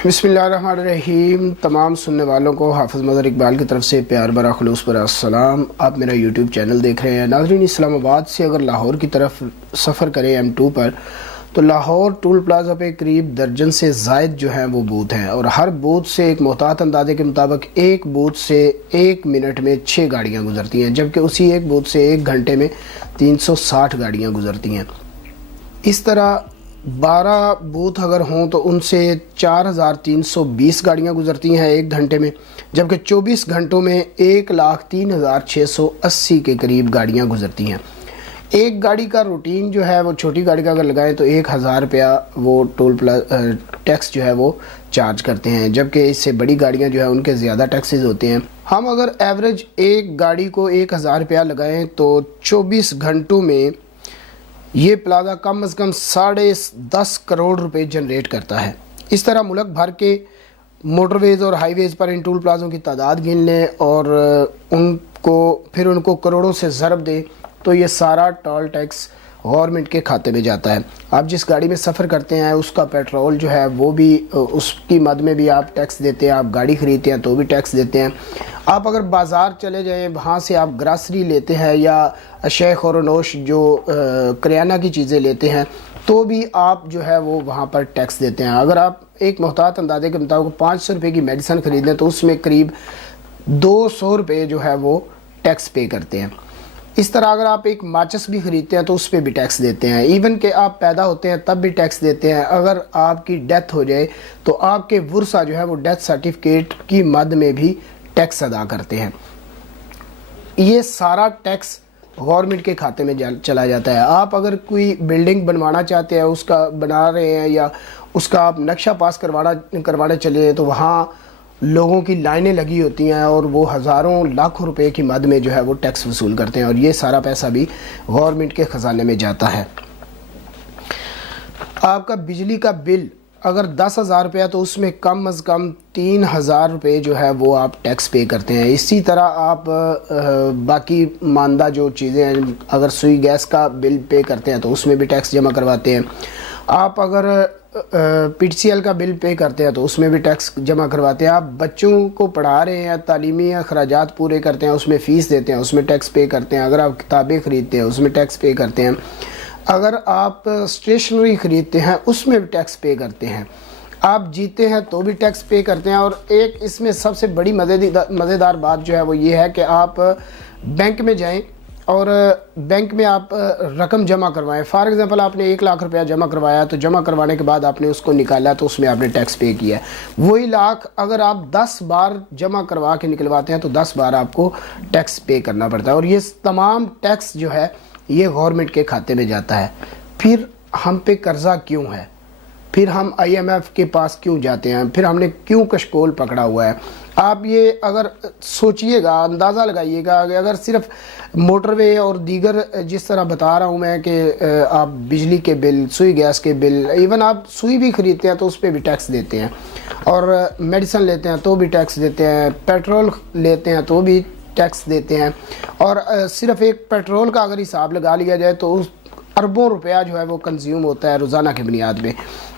बिस्मिल्लाहिर्रहमानिर्रहीम। तमाम सुनने वालों को हाफिज़ मदर इकबाल की तरफ से प्यार भरा खुलूस पर अस्सलाम। आप मेरा यूट्यूब चैनल देख रहे हैं। नाज़रीन, इस्लामाबाद से अगर लाहौर की तरफ सफ़र करें M2 पर, तो लाहौर टूल प्लाजा पे करीब दर्जन से ज़ायद जो हैं वो बूथ हैं, और हर बूथ से एक मोहतात अंदाजे के मुताबिक एक बूथ से 1 मिनट में 6 गाड़ियाँ गुजरती हैं, जबकि उसी एक बूथ से 1 घंटे में 360 गाड़ियाँ गुजरती हैं। इस तरह 12 बूथ अगर हों तो उनसे 4320 गाड़ियाँ गुजरती हैं 1 घंटे में, जबकि 24 घंटों में 1,03,680 के करीब गाड़ियाँ गुजरती हैं। एक गाड़ी का रूटीन जो है वो, छोटी गाड़ी का अगर लगाएं तो 1000 रुपया वो टैक्स जो है वो चार्ज करते हैं, जबकि इससे बड़ी गाड़ियाँ जो है उनके ज़्यादा टैक्सेस होते हैं। हम अगर एवरेज एक गाड़ी को 1000 रुपया लगाएं तो 24 घंटों में ये प्लाजा कम से कम 10.5 करोड़ रुपए जनरेट करता है। इस तरह मुल्क भर के मोटरवेज़ और हाईवेज़ पर इन टूल प्लाज़ों की तादाद गिन लें और उनको करोड़ों से ज़रब दें तो ये सारा टोल टैक्स गवर्नमेंट के खाते में जाता है। आप जिस गाड़ी में सफ़र करते हैं उसका पेट्रोल जो है वो भी, उसकी मद में भी आप टैक्स देते हैं। आप गाड़ी ख़रीदते हैं तो भी टैक्स देते हैं। आप अगर बाज़ार चले जाएं, वहाँ से आप ग्रासरी लेते हैं या अशय ख़ोर-ओ-नोश जो करियाना की चीज़ें लेते हैं तो भी आप जो है वो वहाँ पर टैक्स देते हैं। अगर आप एक मोहतात अंदाजे के मुताबिक 500 रुपये की मेडिसिन ख़रीदें तो उसमें करीब 200 रुपये जो है वो टैक्स पे करते हैं। इस तरह अगर आप एक माचिस भी ख़रीदते हैं तो उस पर भी टैक्स देते हैं। इवन कि आप पैदा होते हैं तब भी टैक्स देते हैं। अगर आपकी डेथ हो जाए तो आपके वर्सा जो है वो डेथ सर्टिफिकेट की मद में भी टैक्स अदा करते हैं। ये सारा टैक्स गवर्नमेंट के खाते में चला जाता है। आप अगर कोई बिल्डिंग बनवाना चाहते हैं, उसका बना रहे हैं या उसका आप नक्शा पास करवाने चले हैं तो वहाँ लोगों की लाइनें लगी होती हैं और वो हज़ारों लाखों रुपए की मद में जो है वो टैक्स वसूल करते हैं, और ये सारा पैसा भी गवर्नमेंट के ख़जाने में जाता है। आपका बिजली का बिल अगर 10,000 रुपया तो उसमें कम से कम 3,000 रुपये जो है वो आप टैक्स पे करते हैं। इसी तरह आप बाकी मानदा जो चीज़ें हैं, अगर सुई गैस का बिल पे करते हैं तो उसमें भी टैक्स जमा करवाते हैं। आप अगर PTCL का बिल पे करते हैं तो उसमें भी टैक्स जमा करवाते हैं। आप बच्चों को पढ़ा रहे हैं, तालीमी अखराजात पूरे करते हैं, उसमें फ़ीस देते हैं, उसमें टैक्स पे करते हैं। अगर आप किताबें ख़रीदते हैं उसमें टैक्स पे करते हैं। अगर आप स्टेशनरी ख़रीदते हैं उसमें भी टैक्स पे करते हैं। आप जीते हैं तो भी टैक्स पे करते हैं। और एक इसमें सबसे बड़ी मज़ेदार बात जो है वो ये है कि आप बैंक में जाएं और बैंक में आप रकम जमा करवाएं। फॉर एग्ज़ाम्पल आपने 1 लाख रुपया जमा करवाया, तो जमा करवाने के बाद आपने उसको निकाला तो उसमें आपने टैक्स पे किया है। वही लाख अगर आप 10 बार जमा करवा के निकलवाते हैं तो 10 बार आपको टैक्स पे करना पड़ता है, और ये तमाम टैक्स जो है ये गवर्नमेंट के खाते में जाता है। फिर हम पे कर्ज़ा क्यों है, फिर हम IMF के पास क्यों जाते हैं, फिर हमने क्यों कशकोल पकड़ा हुआ है? आप ये अगर सोचिएगा, अंदाज़ा लगाइएगा कि अगर सिर्फ मोटरवे और दीगर जिस तरह बता रहा हूँ मैं कि आप बिजली के बिल, सुई गैस के बिल, इवन आप सुई भी ख़रीदते हैं तो उस पर भी टैक्स देते हैं, और मेडिसिन लेते हैं तो भी टैक्स देते हैं, पेट्रोल लेते हैं तो भी टैक्स देते हैं। और सिर्फ एक पेट्रोल का अगर हिसाब लगा लिया जाए तो उस अरबों रुपया जो है वो कंज्यूम होता है रोज़ाना की बुनियाद पे,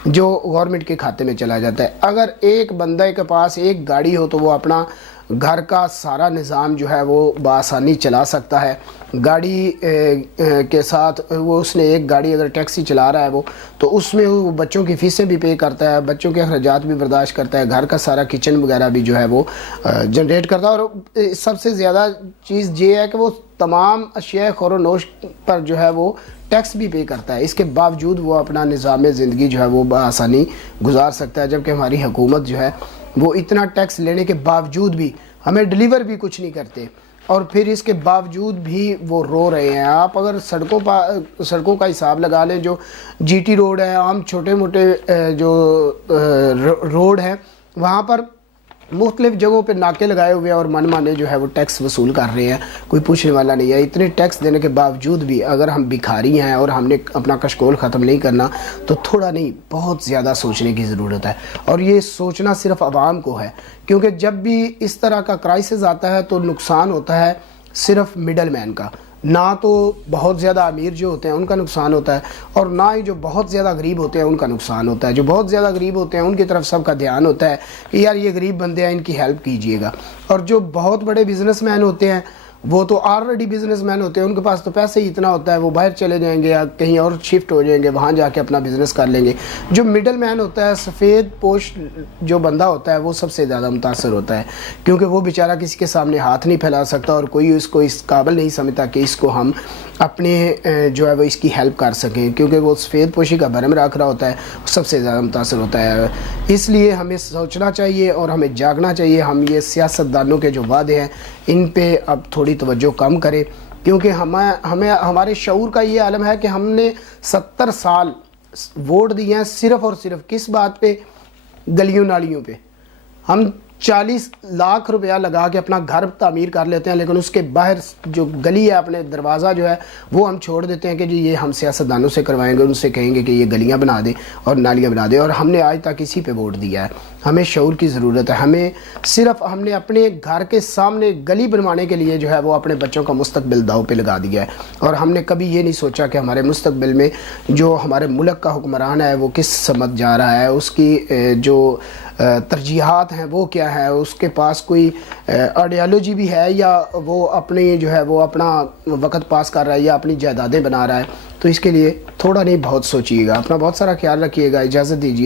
जो गवर्नमेंट के खाते में चला जाता है। अगर एक बंदे के पास एक गाड़ी हो तो वो अपना घर का सारा निज़ाम जो है वो बआसानी चला सकता है। गाड़ी के साथ वो, उसने एक गाड़ी अगर टैक्सी चला रहा है वो, तो उसमें वो बच्चों की फ़ीसें भी पे करता है, बच्चों के अखराजात भी बर्दाश्त करता है, घर का सारा किचन वगैरह भी जो है वो जनरेट करता है। और सबसे ज़्यादा चीज़ ये है कि वो तमाम अशिया ख़ोर-ओ-नोश पर जो है वो टैक्स भी पे करता है। इसके बावजूद वो अपना निज़ाम ज़िंदगी जो है वो बआसानी गुजार सकता है, जबकि हमारी हुकूमत जो है वो इतना टैक्स लेने के बावजूद भी हमें डिलीवर भी कुछ नहीं करते, और फिर इसके बावजूद भी वो रो रहे हैं। आप अगर सड़कों का हिसाब लगा लें, जो GT रोड है, आम छोटे मोटे जो रोड है, वहाँ पर मुख्तलिफ जगहों पे नाके लगाए हुए हैं और मनमाने जो है वो टैक्स वसूल कर रहे हैं, कोई पूछने वाला नहीं है। इतने टैक्स देने के बावजूद भी अगर हम भिखारी हैं और हमने अपना कशकोल ख़त्म नहीं करना तो थोड़ा नहीं, बहुत ज़्यादा सोचने की ज़रूरत है। और ये सोचना सिर्फ आवाम को है, क्योंकि जब भी इस तरह का क्राइसिस आता है तो नुकसान होता है सिर्फ मिडल मैन का। نہ تو بہت زیادہ امیر جو ہوتے ہیں ان کا نقصان ہوتا ہے، اور نہ ہی جو بہت زیادہ غریب ہوتے ہیں ان کا نقصان ہوتا ہے۔ جو بہت زیادہ غریب ہوتے ہیں ان کی طرف سب کا دھیان ہوتا ہے کہ یار یہ غریب بندے ہیں، ان کی ہیلپ کیجئے گا۔ اور جو بہت بڑے بزنس مین ہوتے ہیں وہ تو آلریڈی بزنس مین ہوتے ہیں، ان کے پاس تو پیسے ہی اتنا ہوتا ہے، وہ باہر چلے جائیں گے یا کہیں اور شفٹ ہو جائیں گے، وہاں جا کے اپنا بزنس کر لیں گے۔ جو مڈل مین ہوتا ہے، سفید پوش جو بندہ ہوتا ہے، وہ سب سے زیادہ متاثر ہوتا ہے، کیونکہ وہ بیچارہ کسی کے سامنے ہاتھ نہیں پھیلا سکتا، اور کوئی اس کو اس قابل نہیں سمجھتا کہ اس کو ہم اپنے جو ہے وہ اس کی ہیلپ کر سکیں، کیونکہ وہ سفید پوشی کا بھرم رکھ رہا ہوتا ہے، سب سے زیادہ متاثر ہوتا ہے۔ اس لیے ہمیں سوچنا چاہیے اور ہمیں جاگنا چاہیے۔ ہم یہ سیاستدانوں کے جو وعدے ہیں ان پہ اب تھوڑی توجہ کم کریں، کیونکہ ہمیں ہمارے شعور کا یہ عالم ہے کہ ہم نے 70 سال ووٹ دیے ہیں صرف اور صرف کس بات پہ؟ گلیوں نالیوں پہ۔ ہم 40 لاکھ روپیہ لگا کے اپنا گھر تعمیر کر لیتے ہیں، لیکن اس کے باہر جو گلی ہے، اپنے دروازہ جو ہے وہ ہم چھوڑ دیتے ہیں کہ جی یہ ہم سیاستدانوں سے کروائیں گے، ان سے کہیں گے کہ یہ گلیاں بنا دیں اور نالیاں بنا دیں، اور ہم نے آج تک اسی پہ ووٹ دیا ہے۔ ہمیں شعور کی ضرورت ہے۔ ہم نے اپنے گھر کے سامنے گلی بنوانے کے لیے جو ہے وہ اپنے بچوں کا مستقبل داؤ پہ لگا دیا ہے، اور ہم نے کبھی یہ نہیں سوچا کہ ہمارے مستقبل میں جو ہمارے ملک کا حکمران ہے وہ کس سمت جا رہا ہے، اس کی جو ترجیحات ہیں وہ کیا ہے، اس کے پاس کوئی آئیڈیالوجی بھی ہے، یا وہ اپنی جو ہے وہ اپنا وقت پاس کر رہا ہے یا اپنی جائیدادیں بنا رہا ہے۔ تو اس کے لیے تھوڑا نہیں بہت سوچیے گا۔ اپنا بہت سارا خیال رکھیے گا۔ اجازت دیجیے۔